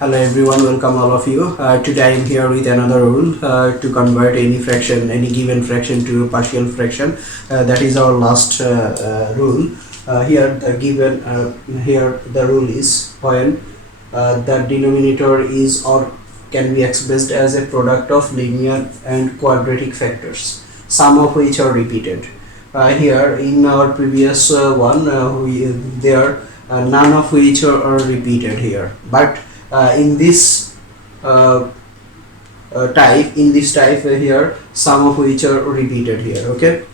Hello everyone, welcome all of you. Today I am here with another rule to convert any given fraction to partial fraction. That is our last rule. Here the rule is when the denominator is or can be expressed as a product of linear and quadratic factors, some of which are repeated. Here in our previous one, none of which are repeated here, but in this type here some of which are repeated here. Okay,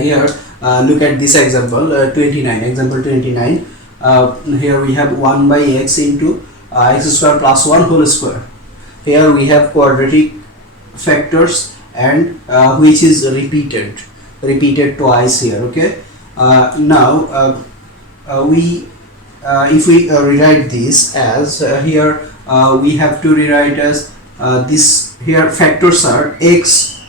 here look at this example 29. Example 29. Here we have 1 by x into x square plus 1 whole square. Here we have quadratic factors and which is repeated twice here. Okay, now if we rewrite this as here we have to rewrite as this. Here factors are x,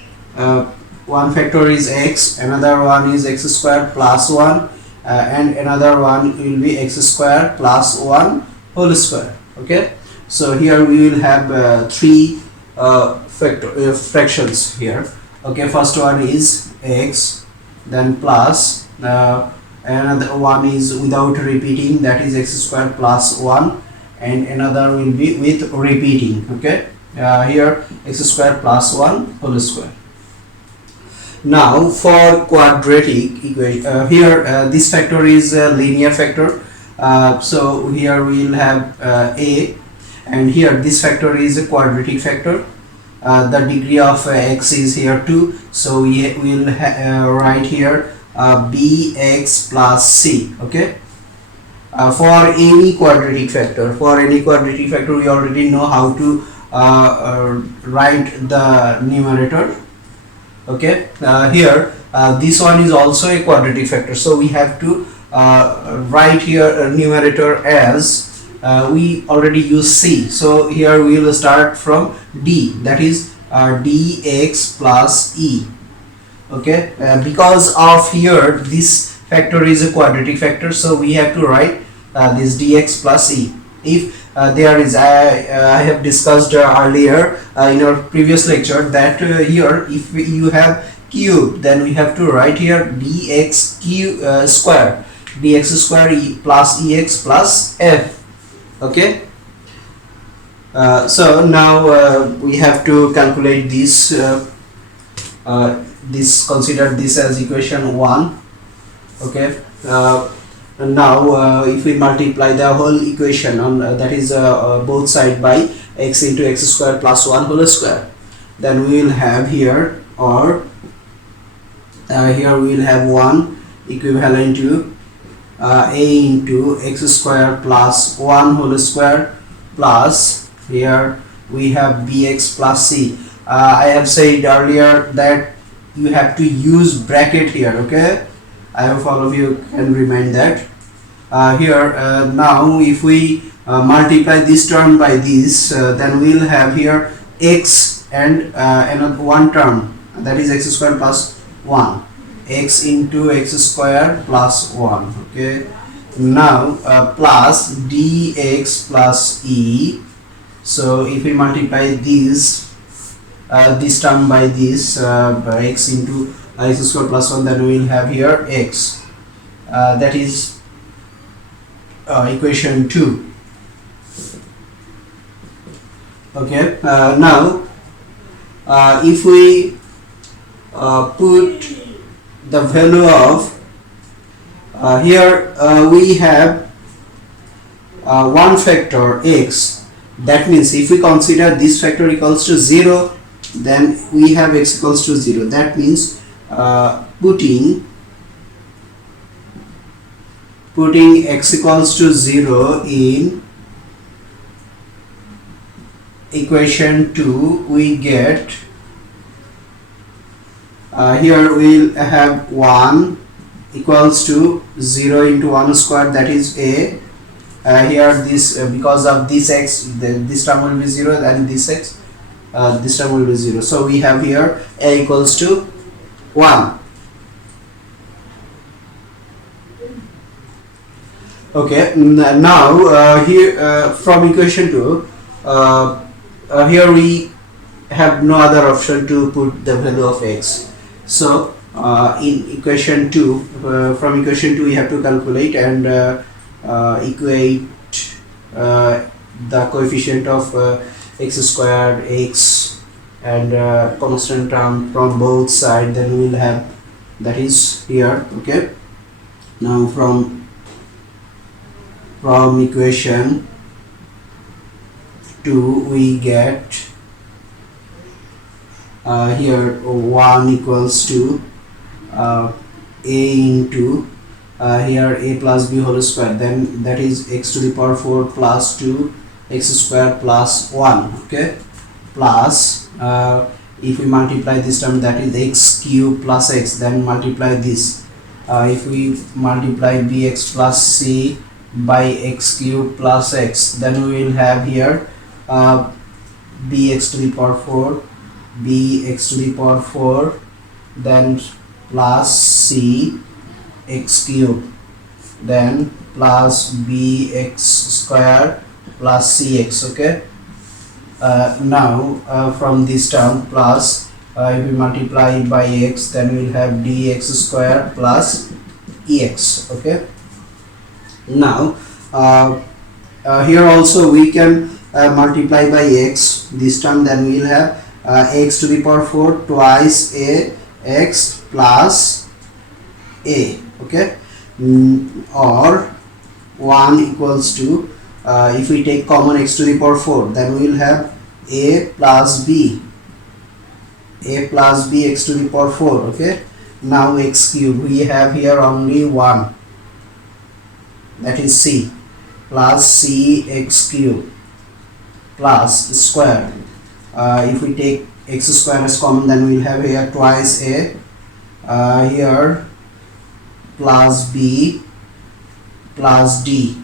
one factor is x, another one is x square plus 1 and another one will be x square plus 1 whole square. Okay, so here we will have three fractions here. Okay, first one is x, then plus another one is without repeating, that is x square plus 1, and another will be with repeating. Okay, here x square plus 1 whole square. Now for quadratic equation, here this factor is a linear factor, so here we will have a, and here this factor is a quadratic factor. The degree of x is here 2, so we will write here bx plus c. Okay, for any quadratic factor we already know how to write the numerator. Okay, here this one is also a quadratic factor, so we have to write here numerator as we already use c, so here we will start from d, that is dx plus e. Okay, because of here this factor is a quadratic factor, so we have to write this dx plus e. If there is, I have discussed earlier in our previous lecture that here if you have cube, then we have to write here dx square e plus ex plus f. Okay, so now we have to calculate this. Consider this as equation 1. Okay, and now if we multiply the whole equation on that is both side by x into x square plus 1 whole square, then we will have here, or here we will have 1 equivalent to a into x square plus 1 whole square plus here we have bx plus c. I have said earlier that you have to use bracket here. Okay, I hope all of you can remind that. Here now if we multiply this term by this, then we will have here x and another one term, that is x square plus 1, x into x square plus 1. Okay, now plus dx plus e. So if we multiply this term by this by x into x square plus 1, then we will have here x, that is equation 2. Okay, now if we put the value of here we have one factor x, that means if we consider this factor equals to 0, then we have x equals to 0. That means putting x equals to 0 in equation 2, we get here we'll have 1 equals to 0 into 1 square, that is a. Here this because of this x, this term will be 0, and this x, this term will be 0, so we have here a equals to 1. Okay, now here from equation 2, here we have no other option to put the value of x. So in equation 2, from equation 2 we have to calculate and equate the coefficient of x squared, x and constant term from both sides, then we will have, that is here. Okay, now from equation 2 we get here 1 equals to a into here a plus b whole square, then that is x to the power 4 plus 2 x square plus 1. Okay, plus if we multiply this term, that is x cube plus x, then multiply this. If we multiply bx plus c by x cube plus x, then we will have here bx to the power 4, bx to the power 4, then plus c x cube, then plus bx square plus cx. Okay, now from this term plus if we multiply by x, then we will have dx square plus ex. Okay, now here also we can multiply by x this term, then we will have x to the power 4 twice a x plus a. Okay, or 1 equals to if we take common x to the power 4, then we will have a plus b x to the power 4. Okay, now x cube, we have here only 1, that is c, plus c x cube plus square. If we take x square as common, then we will have here twice a here plus b plus d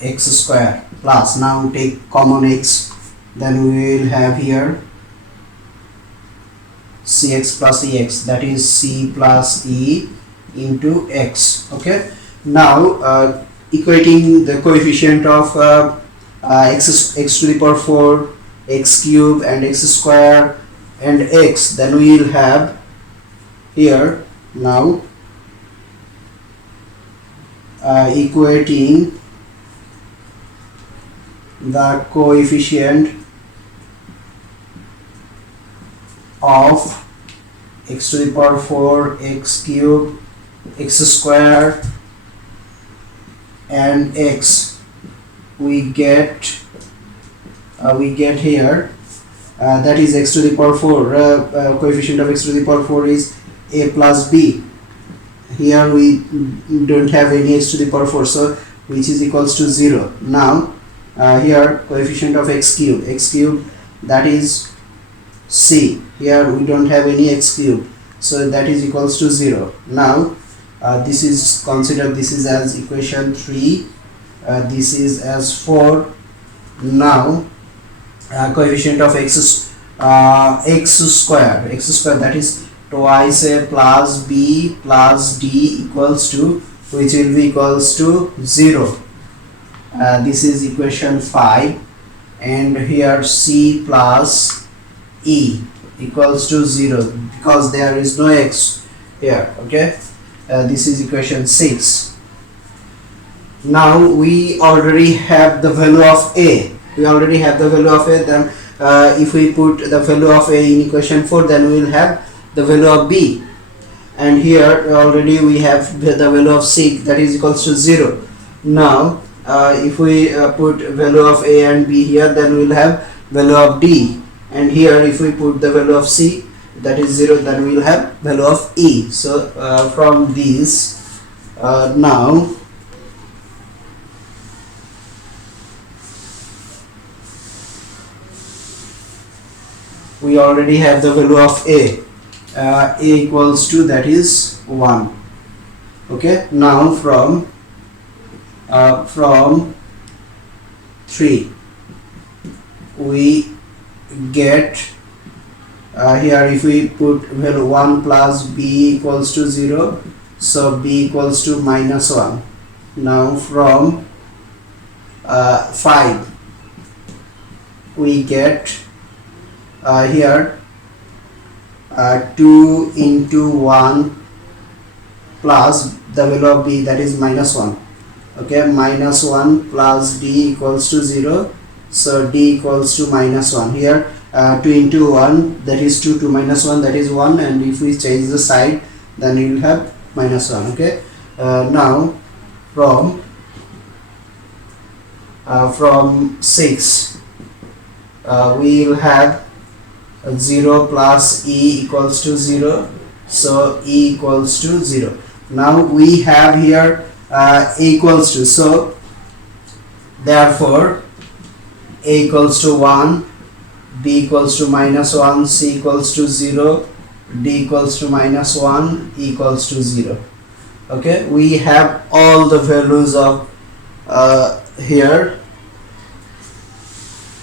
x square plus, now take common x, then we will have here cx plus ex, that is c plus e into x. Okay, now equating the coefficient of x to the power 4, x cube and x square and x, then we will have here now equating the coefficient of x to the power 4, x cube, x square and x, we get here that is x to the power 4, coefficient of x to the power 4 is a plus b. Here we don't have any x to the power 4, so which is equals to 0. Now here coefficient of x cube, that is c, here we don't have any x cube, so that is equals to 0. Now this is considered, this is as equation 3, this is as 4. Now coefficient of x square, that is twice a plus b plus d equals to, which will be equals to 0. This is equation 5, and here c plus e equals to 0 because there is no x here. Okay, this is equation 6. Now we already have the value of a, then if we put the value of a in equation 4, then we will have the value of b, and here already we have the value of c, that is equals to 0. Now if we put value of a and b here, then we will have value of d, and here if we put the value of c, that is 0, then we will have value of e. So from these now we already have the value of a equals to, that is 1. Okay, now from 3 we get here, if we put value 1 plus b equals to 0, so b equals to minus 1. Now from 5 we get here 2 into 1 plus the value of b, that is -1. Okay, -1 plus d equals to 0, so d equals to -1. Here 2 into 1, that is 2, 2 minus 1, that is 1, and if we change the side then you will have -1. Okay, now from 6 we will have 0 plus e equals to 0, so e equals to 0. Now we have here a equals to, so therefore a equals to 1, b equals to -1, c equals to 0, d equals to -1, e equals to 0. Okay, we have all the values of here.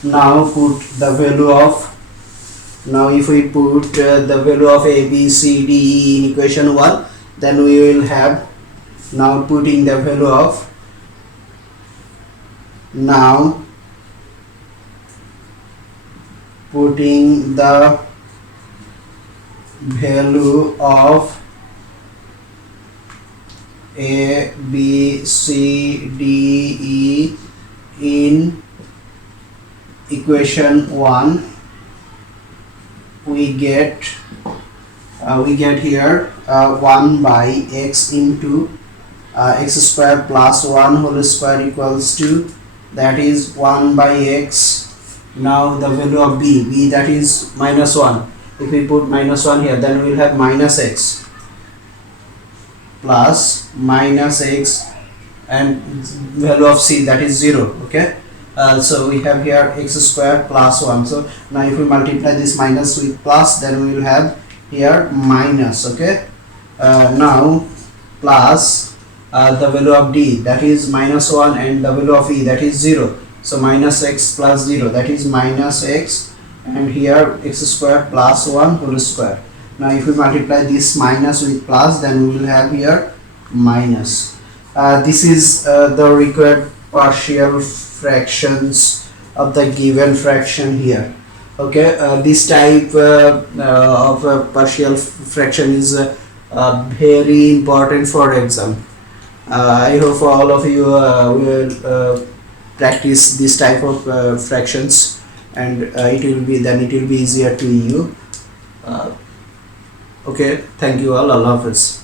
Now put the value of, now if we put the value of a, b, c, d, e in equation 1, then we will have, now putting the value of, now putting the value of a, b, c, d, e in equation 1, we get here 1 by x into x square plus 1 whole square equals to, that is 1 by x. Now the value of b, that is -1. If we put -1 here, then we will have -x plus -x, and value of c, that is 0. Okay, so we have here x square plus 1. So now if we multiply this minus with plus, then we will have here minus. Okay, now plus the value of d, that is -1, and the value of e, that is 0. So -x plus 0, that is -x, and here x square plus 1 whole square. Now if we multiply this minus with plus, then we will have here minus. This is the required partial fractions of the given fraction here. Okay, this type of partial fraction is very important for exam. I hope all of you will practice this type of fractions, and it will be easier to you. Okay, thank you all. Allah Hafiz.